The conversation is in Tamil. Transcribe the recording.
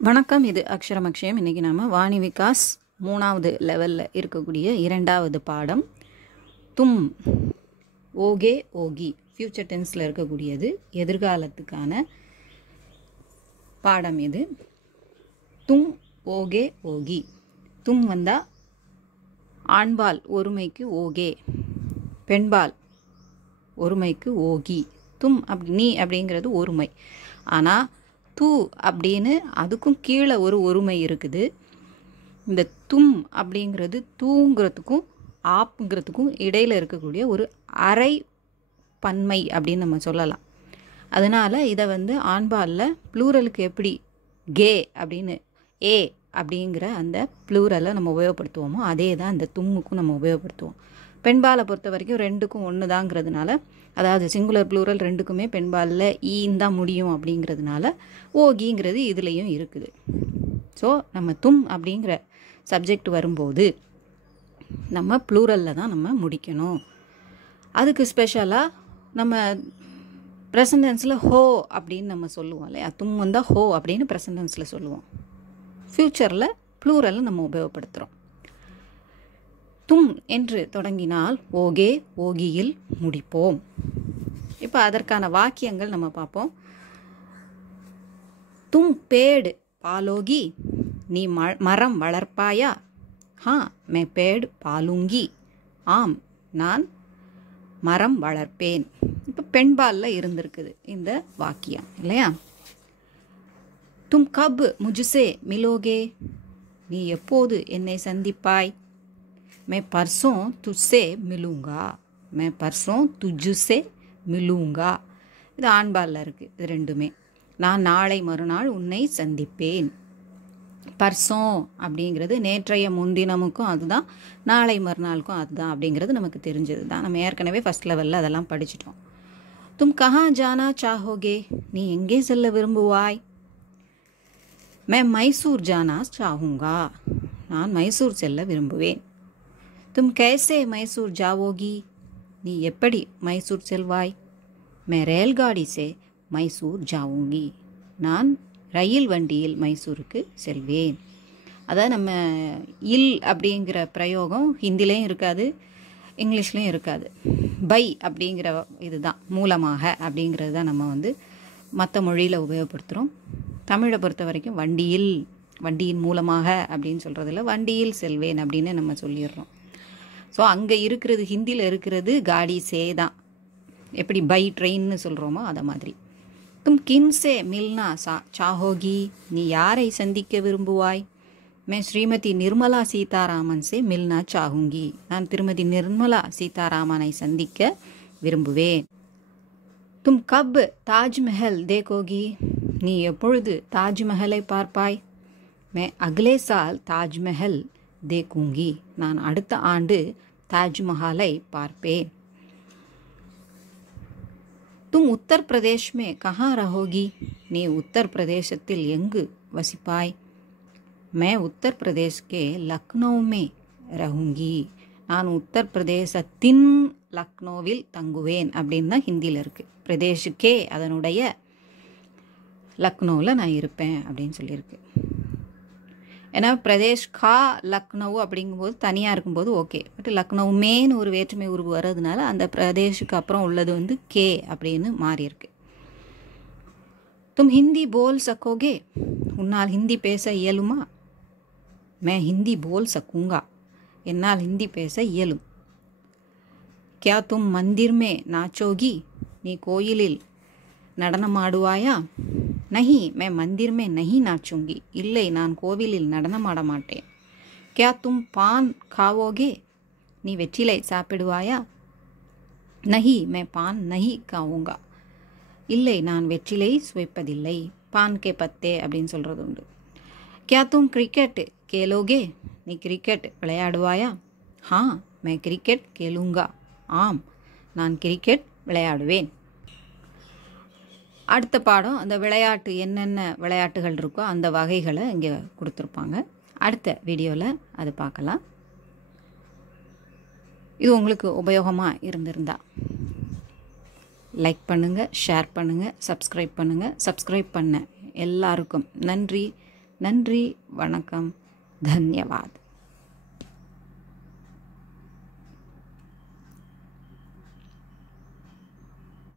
வணக்கம். இது அக்ஷரம் அக்ஷயம். இன்றைக்கி நாம் வாணி விகாஸ் 3வது லெவலில் இருக்கக்கூடிய 2வது பாடம் தும். ஓகே ஓகி ஃப்யூச்சர் டென்ஸில் இருக்கக்கூடியது, எதிர்காலத்துக்கான பாடம் இது. தும் ஓகே ஓகி. தும் வந்தால் ஆண்பால் ஒருமைக்கு ஓகே, பெண்பால் ஒருமைக்கு ஓகி. தும் நீ அப்படிங்கிறது ஒருமை. ஆனால் தூ அப்படின்னு அதுக்கும் கீழே ஒரு ஒருமை இருக்குது. இந்த தும் அப்படிங்கிறது தூங்கிறதுக்கும் ஆப்புங்கிறதுக்கும் இடையில் இருக்கக்கூடிய ஒரு அரை பன்மை அப்படின்னு நம்ம சொல்லலாம். அதனால் இதை ஆண்பாலில் ப்ளூரலுக்கு எப்படி கே அப்படின்னு ஏ அப்படிங்கிற அந்த ப்ளூரலை நம்ம உபயோகப்படுத்துவோமோ அதே தான் இந்த தும்முக்கும் நம்ம உபயோகப்படுத்துவோம். பெண்பாலை பொறுத்த வரைக்கும் ரெண்டுக்கும் ஒன்று தாங்கிறதுனால, அதாவது சிங்குலர் ப்ளூரல் ரெண்டுக்குமே பெண்பாலில் ஈன்னு தான் முடியும் அப்படிங்கிறதுனால ஓகிங்கிறது இதுலேயும் இருக்குது. ஸோ நம்ம தும் அப்படிங்கிற சப்ஜெக்ட் வரும்போது நம்ம ப்ளூரலில் தான் நம்ம முடிக்கணும். அதுக்கு ஸ்பெஷலாக நம்ம ப்ரெசன்ட் டென்ஸில் ஹோ அப்படின்னு நம்ம சொல்லுவோம் இல்லையா. தும் வந்தால் ஹோ அப்படின்னு ப்ரெசன்ட் டென்ஸில் சொல்லுவோம். ஃப்யூச்சரில் ப்ளூரலை நம்ம உபயோகப்படுத்துகிறோம். தும் என்று தொடங்கினால் ஓகே ஓகியில் முடிப்போம். இப்போ அதற்கான வாக்கியங்கள் நம்ம பார்ப்போம். தும் பேடு பாலோகி, நீ மரம் வளர்ப்பாயா? ஹா மே பேடு பாலுங்கி, ஆம் நான் மரம் வளர்ப்பேன். இப்போ பெண்பாலில் இருந்திருக்குது இந்த வாக்கியம் இல்லையா. தும் கப் முஜுசே மிலோகே, நீ எப்போது என்னை சந்திப்பாய்? मैं परसों तुझसे मिलूँगा, मैं परसों तुझसे मिलूँगा. இது ஆண்பாலில் இருக்குது. இது ரெண்டுமே. நான் நாளை மறுநாள் உன்னை சந்திப்பேன். பர்சோம் அப்படிங்கிறது நேற்றைய முன்தினமுக்கும் அதுதான், நாளை மறுநாளுக்கும் அதுதான் அப்படிங்கிறது நமக்கு தெரிஞ்சது தான். நம்ம ஏற்கனவே ஃபஸ்ட் லெவலில் அதெல்லாம் படிச்சிட்டோம். தும் கஹா ஜானா சாஹோகே, நீ எங்கே செல்ல விரும்புவாய்? मैं मैसूर जाना चाहूँगा, நான் மைசூர் செல்ல விரும்புவேன். तुम कैसे मैसूर जाओगी, நீ எப்படி மைசூர் செல்வாய்? मैं रेलगाड़ी से मैसूर जाऊंगी, நான் ரயில் வண்டியில் மைசூருக்கு செல்வேன். அதான் நம்ம இல் அப்படிங்கிற பிரயோகம் ஹிந்திலையும் இருக்காது, இங்கிலீஷ்லேயும் இருக்காது. பை அப்படிங்கிற இதுதான் மூலமாக அப்படிங்கிறது தான் நம்ம மற்ற மொழியில் உபயோகப்படுத்துகிறோம். தமிழை பொறுத்த வரைக்கும் வண்டியில், வண்டியின் மூலமாக அப்படின்னு சொல்கிறதில்ல, வண்டியில் செல்வேன் அப்படின்னு நம்ம சொல்லிடுறோம். ஸோ அங்கே இருக்கிறது, ஹிந்தியில் இருக்கிறது காடி சே தான். எப்படி பை ட்ரெயின்னு சொல்கிறோமோ அதை மாதிரி. தும் கின்சே மில்னா சாஹோகி, நீ யாரை சந்திக்க விரும்புவாய்? மே ஸ்ரீமதி நிர்மலா சீதாராமன் சே மில்னா சாஹுங்கி, நான் திருமதி நிர்மலா சீதாராமனை சந்திக்க விரும்புவேன். தும் கப் தாஜ்மஹல் தேகோகி, நீ எப்பொழுது தாஜ்மஹலை பார்ப்பாய்? மே அக்லே சால் தாஜ்மஹல் தேக்குங்கி, நான் அடுத்த ஆண்டு தாஜ்மஹாலை பார்ப்பேன். தும் உத்தர் பிரதேஷ் மே கஹா ரஹோகி, நீ உத்தர் பிரதேசத்தில் எங்கு வசிப்பாய்? மே உத்தர் பிரதேஷ் கே லக்னோ மே ரஹுங்கி, நான் உத்தர் பிரதேசத்தின் லக்னோவில் தங்குவேன் அப்படின்னு தான் ஹிந்தியில் இருக்குது. பிரதேஷுக்கே அதனுடைய லக்னோவில் நான் இருப்பேன் அப்படின்னு சொல்லியிருக்கு. ஏன்னா பிரதேஷ் கா லக்னோ அப்படிங்கும்போது தனியாக இருக்கும்போது ஓகே, பட் லக்னோமேன்னு ஒரு வேற்றுமை உருவு வர்றதுனால அந்த பிரதேஷுக்கு அப்புறம் உள்ளது கே அப்படின்னு மாறி இருக்கு. தும் ஹிந்தி போல் சக்கோகே, உன்னால் ஹிந்தி பேச இயலுமா? மே ஹிந்தி போல் சக்குங்கா, என்னால் ஹிந்தி பேச இயலும். கியா தும் மந்திர் மே நாச்சோகி, நீ கோயிலில் நடனமாடுவாயா? நஹி மே மந்திர் மே நஹி நாச்சூங்கி, இல்லை நான் கோவிலில் நடனமாட மாட்டேன். கியா தும் பான் காவோகே, நீ வெற்றிலை சாப்பிடுவாயா? நஹி மே பான் நஹி காவுங்கா, இல்லை நான் வெற்றிலை சுவைப்பதில்லை. பான் கே பத்தே அப்படின்னு சொல்கிறது உண்டு. கியா தும் கிரிக்கெட் கேலோகே, நீ கிரிக்கெட் விளையாடுவாயா? ஹா மே கிரிக்கெட் கேலுங்கா, ஆம் நான் கிரிக்கெட் விளையாடுவேன். அடுத்த பாடம் அந்த விளையாட்டு, என்னென்ன விளையாட்டுகள் இருக்கோ அந்த வகைகளை இங்கே கொடுத்துருப்பாங்க. அடுத்த வீடியோவில் அது பார்க்கலாம். இது உங்களுக்கு உபயோகமாக இருந்திருந்தா லைக் பண்ணுங்கள், ஷேர் பண்ணுங்கள், சப்ஸ்கிரைப் பண்ணுங்கள். சப்ஸ்கிரைப் பண்ண எல்லாருக்கும் நன்றி. நன்றி, வணக்கம், தன்யவாத்.